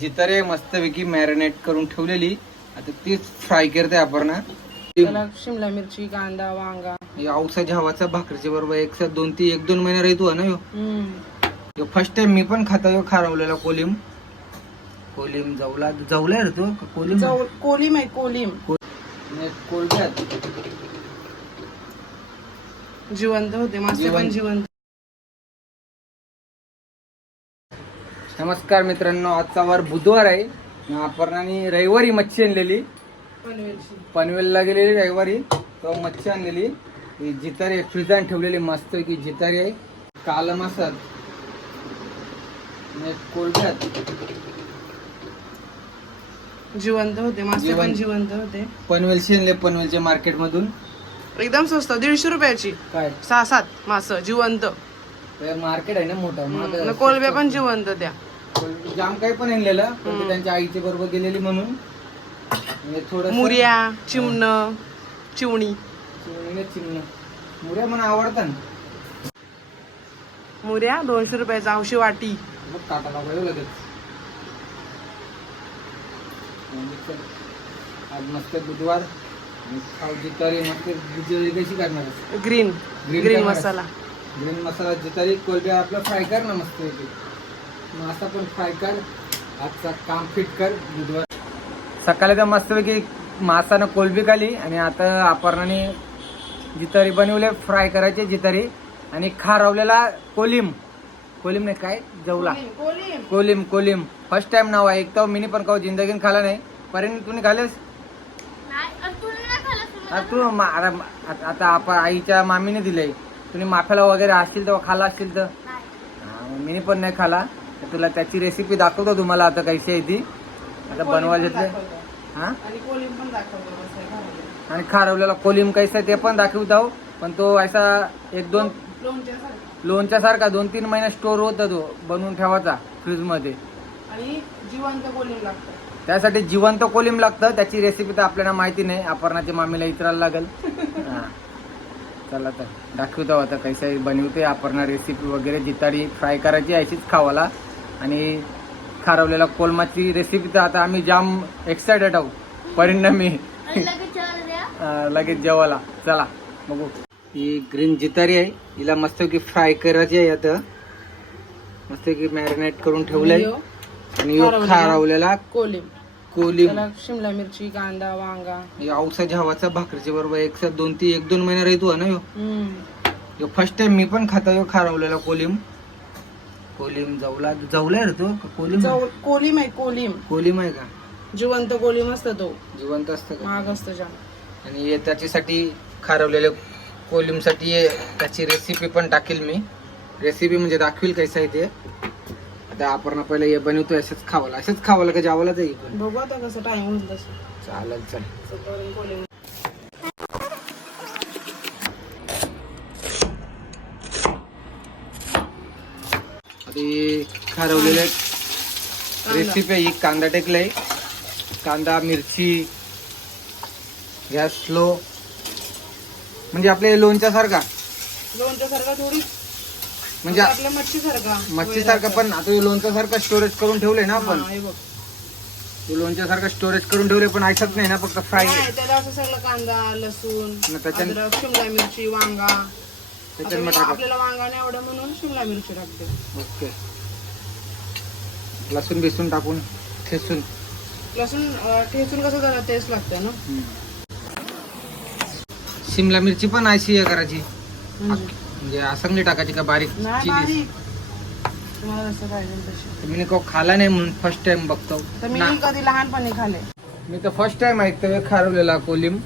जितारे मस्तपैकी मॅरिनेट करून ठेवलेली. आता तीच फ्राय करते आपण त्याला शिमला मिरची कांदा वांगा. औसाच्या हवाचा भाकरीच्या बरोबर एक साथ दोन ती एक दोन महिना राहतो ना. ह्यो फर्स्ट टाइम मी पण खातो खारवलेला कोलिम. कोलिम जवला जवला रे तो? कोलिम कोलिम आहे कोलिम. नाही, कोलब्यात जिवंत होते मासे पण जिवंत. नमस्कार मित्रांनो आजचा वार बुधवार आहे. अपर्णाने रविवारी मच्छी आणलेली. पनवेलला गेलेली रविवारी तेव्हा मच्छी आणलेली. ही जितारी फ्रीजान ठेवलेली मस्त की जितारी आहे. काला मसाल आणि कोलब्यात जिवंत होते मासे पण जिवंत. होते. पनवेलशी आणले पनवेलच्या मार्केट मधून. एकदम स्वस्त दीडशे रुपयाची. काय? सहा सात मास जिवंत. मार्केट आहे ना मोठा कोलब्या पण जिवंत त्या. जाम काही पण आणलेलं पण त्यांच्या आईच्या बरोबर गेलेली म्हणून. थोडं मुर्या चिमण चिवणी. चिमण. मुऱ्या मला आवडतात. मुर्या दोनशे रुपयाचा औशी वाटी. लगेच म्हणजे आज मस्त बुधवार. जितारी मस्त कशी करणार green green. Masala. Green masala जितारी कोलब्या आपला फ्राय कर ना मस्त येते मासा पण फ्राय कर. आजचा काम फिट कर. बुधवार सकाळी तर मस्तपैकी मासानं कोलबी खाली आणि आता अपर्णाने जितारी बनवले फ्राय करायचे जितारी आणि खारवलेला कोलिम. कोलिम नाही काय? जवला. कोलिम कोलिम. फर्स्ट टाइम नाव आहे. एक तर मिनी पण खाऊ जिंदगीन खाला नाही. पर्यंत तुम्ही खालेस तू आता- आता आपण आईच्या मामीने दिलंय. तुम्ही माफ्याला वगैरे असतील तेव्हा खाला असतील तर? मिनी पण नाही खाला तर तुला त्याची रेसिपी दाखवतो तुम्हाला आता कशी आहे ती. आता बनवायला घेतले हा? आणि आहे खारवलेला कोलिम कैसा आहे ते पण दाखवतो पण तो असा एक दोन. लोणच्या सारखा दोन तीन महिने स्टोर होता तो बनवून ठेवायचा फ्रीजमध्ये आणि जिवंत कोलिम लागतं. त्यासाठी जिवंत कोलिम लागतं. त्याची रेसिपी तर आपल्याला माहिती नाही. अपर्णाच्या मामीला इतरायला लागेल. हा. चला तर. दाखवतो आता कसं बनवते अपर्णा रेसिपी वगैरे. जितारी फ्राय करायची अशीच खावाला. आणि खारवलेला कोलमाची रेसिपी तर आता आम्ही जाम एक्सायटेड आहोत. परिणामी. लगेच जेवायला चला बघू. ही ग्रीन जितारी आहे. हिला मस्तपैकी फ्राय करायची आहे आता. मस्तपैकी मॅरिनेट करून ठेवलंय. आणि. खारवलेला कोलिम कोलिम त्याला शिमला मिरची कांदा वांगा. या औसाच्या हवाचा भाकरीच्या बरोबर एक साथ दोन ती एक दोन महिना राहतो ना हम्म. ह्यो फर्स्ट टाइम मी पण खातो ह्यो खारवलेला कोलिम. कोलिम जवला जवला रे तो? का कोलिम आहे? कोलिम आहे कोलिम. कोलिम आहे का? जिवंत कोलिम असतो तो. जिवंत असतं का? महाग असतो जाम. आणि हे त्याच्यासाठी खारवलेल्या कोलिमसाठी हे त्याची रेसिपी पण टाकेल मी. रेसिपी म्हणजे दाखवील कसं आहे ते आता आपण पहिलं हे बनवतो असंच खावाला असंच खावाला का जेवायला जाईल पण बघू आता कसं टाइम होईल तसं. चालेल चल. सकाळी कोलिम आता हे. खारवलेले रेसिपी आहे ही कांदा टेकलाय. कांदा मिरची गॅस स्लो. म्हणजे आपल्या लोणच्या सारखा लोणच्या सारखा थोडी. म्हणजे आपल्या मच्छी सारखा मच्छी सारखा पण आता लोणच्या सारखा स्टोरेज करून ठेवले ना आपण. लोणच्या सारखा स्टोरेज करून ठेवले पण ऐकत नाही ना फक्त फ्राय त्याला असं सगळं कांदा लसूण अद्रक शिमला मिरची वांगा. आता त्याच्यात मी मग टाका. आपल्याला वांगा नाही आवडत म्हणून शिमला मिरची टाकते. ओके. लसूण बिसून टाकून ठेसून लसूण अं, ठेचून कसं जरा टेस्ट लागतं ना? शिमला मिरची पण अशी हे करायची म्हणजे? म्हणजे असंगली टाकायची का बारीक नाही चिली? बारीक. तुम्हाला जसं पाहिजे तशी मी खाला नाही म्हणून फर्स्ट टाइम बघतो. तर मी ना- कधी लहानपणी खाले. मी तर फर्स्ट टाइम ऐकतोय खारवलेला कोलिम.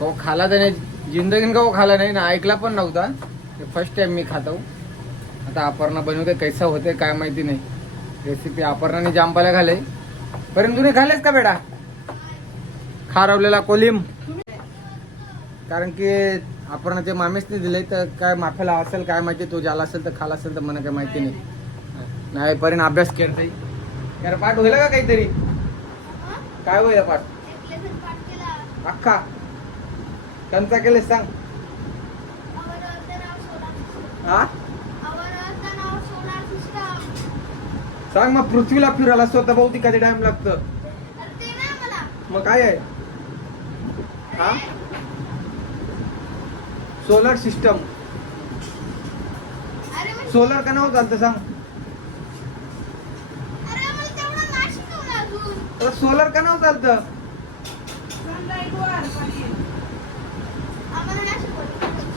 कवा खाला तर नाही जिंदगीन कवा खाला नाही ना ऐकला पण नव्हता. फर्स्ट टाइम मी खातो. आता अपर्णा बनवते कैसा होते काय माहिती नाही. रेसिपी अपर्णाने जांबाला घाले. पर्यंत तुम्ही खालेच का बेटा खारवलेला कोलिम. कारण की आपण ते मामेसने दिले तर काय माफेला असेल काय माहिती तो ज्याला असेल तर खाला असेल तर मला काय माहिती नाही. नाही पर्यंत अभ्यास करते यार पाठ होईल का काहीतरी? काय होईल पाठ? अख्खा. त्यांचा केले सांग. हा सांग मग पृथ्वीला फिरायला स्वतः भोवती कधी टाइम लागत? मग काय आहे? हा? सोलर सिस्टम सोलर का नाव चालतं सांग. सोलर का नाव चालतं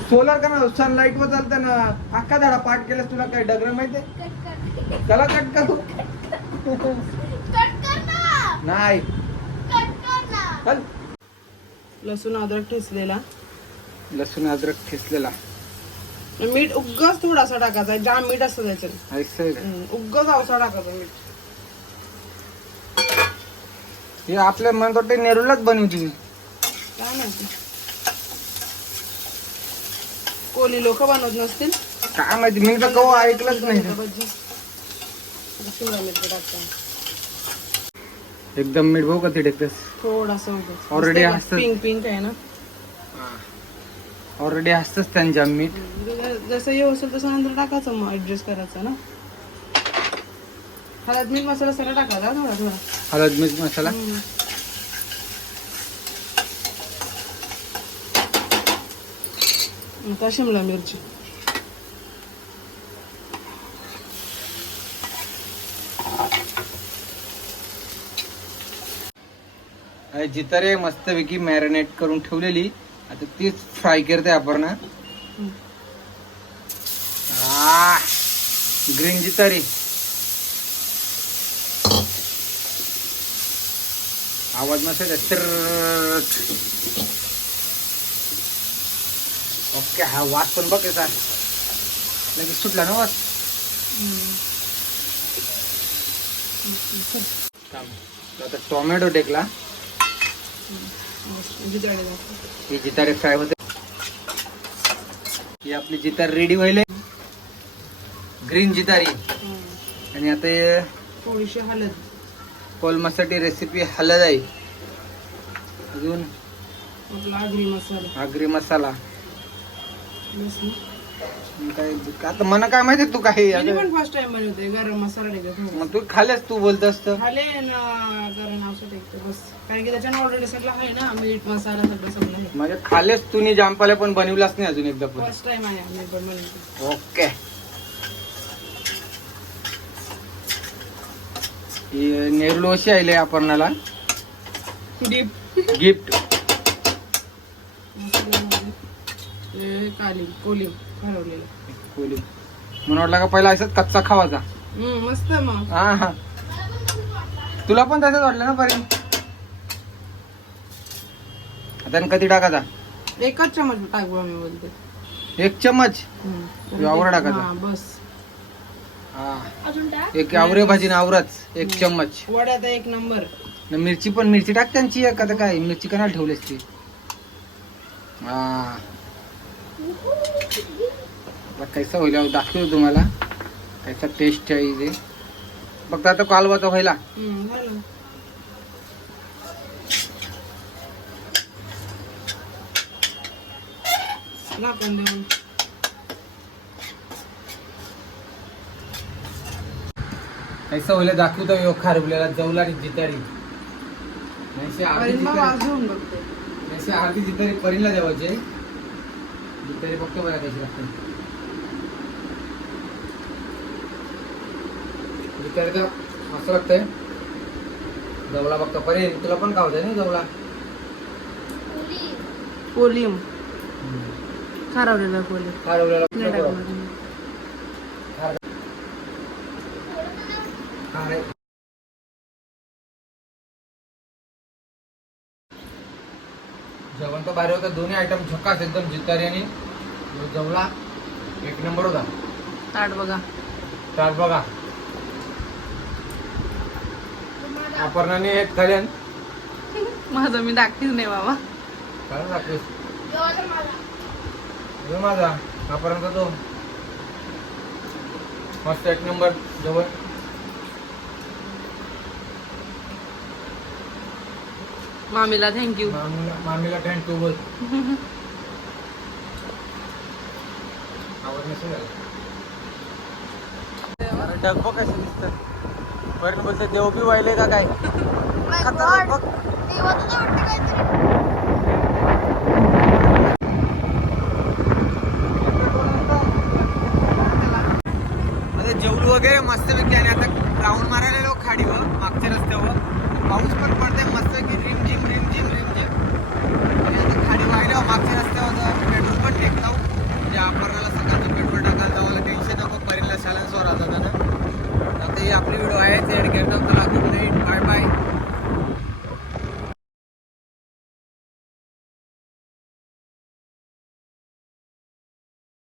सोलर का नाव सनलाईट वर चालतं ना. अख्खा धडा पाठ केल्यास तुला काय डगर माहितीये? कट कर. त्याला कट करू. कट कर ना. नाही. कट कर ना. चल लसूण अद्रक ठेचलेला. लसूण अद्रक ठेचलेला. मीठ उग्गच थोडासा टाकायचा जाम मीठ असतं त्याच्यात. उग्गच अवसा टाकायचा मीठ. हे आपल्या म्हणत होते नेरूलाच बनवते. काय माहिती. कोली लोक बनवत नसतील. काय माहिती मी तर कवा ऐकलंच नाही. भजी आता शिमला मिरची टाकता. एकदम मीठ भाऊ का तिथे थोडासा Already असतं. पिंक पिंक आहे ना. ऑलरेडी असतंच त्यांच्या मीठ जसं हे असेल तसं नंतर टाकायचं मग ऍडजस्ट करायचं ना? हळद मीठ मसाला सगळा टाकायचा थोडा थोडा. हळद मीठ मसाला. आता शिमला मिरची. जितारे मस्तपैकी मॅरिनेट करून ठेवलेली. आता तीच फ्राय करते आपण ना ग्रीन जितारी आवाज नसेल तर. ओके हा वास पण बघ याचा. लगेच सुटला ना वास. आता टोमॅटो टेकला. ही जितारे फ्राय होते. ही आपली जितार रेडी व्हायले. ग्रीन जितारी. आणि आता हे थोडीशी हळद. कोलमासाठी रेसिपी हलद आहे. अजून आगरी मसाला. आगरी मसाला. काय आता मला काय माहिती तू मी पण फर्स्ट टाइम बनवते गरम मसाला टाकते मग तू खाल्ल्यास तू बोलत असत. झाले ना गरम टाकते बस. कारण की त्याच्यानं ऑलरेडी सगळं आहे ना मीठ मसाला सगळं सगळं आहे. म्हणजे खाल्ल्यास तू जामपाल्या पण बनवलाच नाही अजून एकदा पण. फर्स्ट टाइम आहे आम्ही पण बनवते. ओके. ही नेरुल अशी आले आपणाला डीप गिफ्ट काली कोली हरवलेलं कोली. म्हणून वाटलं का पहिला असंच कच्चा खावाचा हम्म, मस्त मग. हा हा. तुला पण तसंच वाटलं ना पर्यंत आता आणि कधी टाकायचा एकच चमच टाकू आम्ही बोलते. एक चमच हम्म. यावर टाकायचं? हा, बस. हा. अजून टाक. एक आवरे भाजी ना आवराच एक चम्मच. वड्यात एक नंबर. न मिरची पण मिरची टाक त्यांची एक आता काय मिरची कनाला ठेवलीस ती? हा. कैसा होईल दाखवतो तुम्हाला. कैसा टेस्ट आहे ते फक्त आता कालवाचा व्हायला. कैसा होईल दाखवतो यो खारवलेला जवला आणि जितारी नाहीसे अर्धी जितारी परीला द्यावायचे जितारी फक्त बघा कशी लागते. जितारी तर मस्त लागतंय. जवला बघता परी तुला पण खावतंय ना जवला कोली कोलियम खारवलेला कोलियम खारवलेला नाही जेवण तर भारी होतं. दोन्ही आयटम झकास एकदम जितारी आणि जवला. एक नंबर होता. ताट बघा. तर बघा. अपर्णाने एक खाल्यान माझं मी दाखवीच नाही बाबा. काय दाखवेस? माझा. अपर्यंत तो. मस्त एक नंबर जवळ मामीला थँक्यू मामीला मामीला थँक्यू बोल. आवड नसेल बघ कसं दिसतं. बरं बोलते देव बी व्हायले का काय? खतरनाक. बघ. जेवलो वगैरे मस्तपैकी आणि आता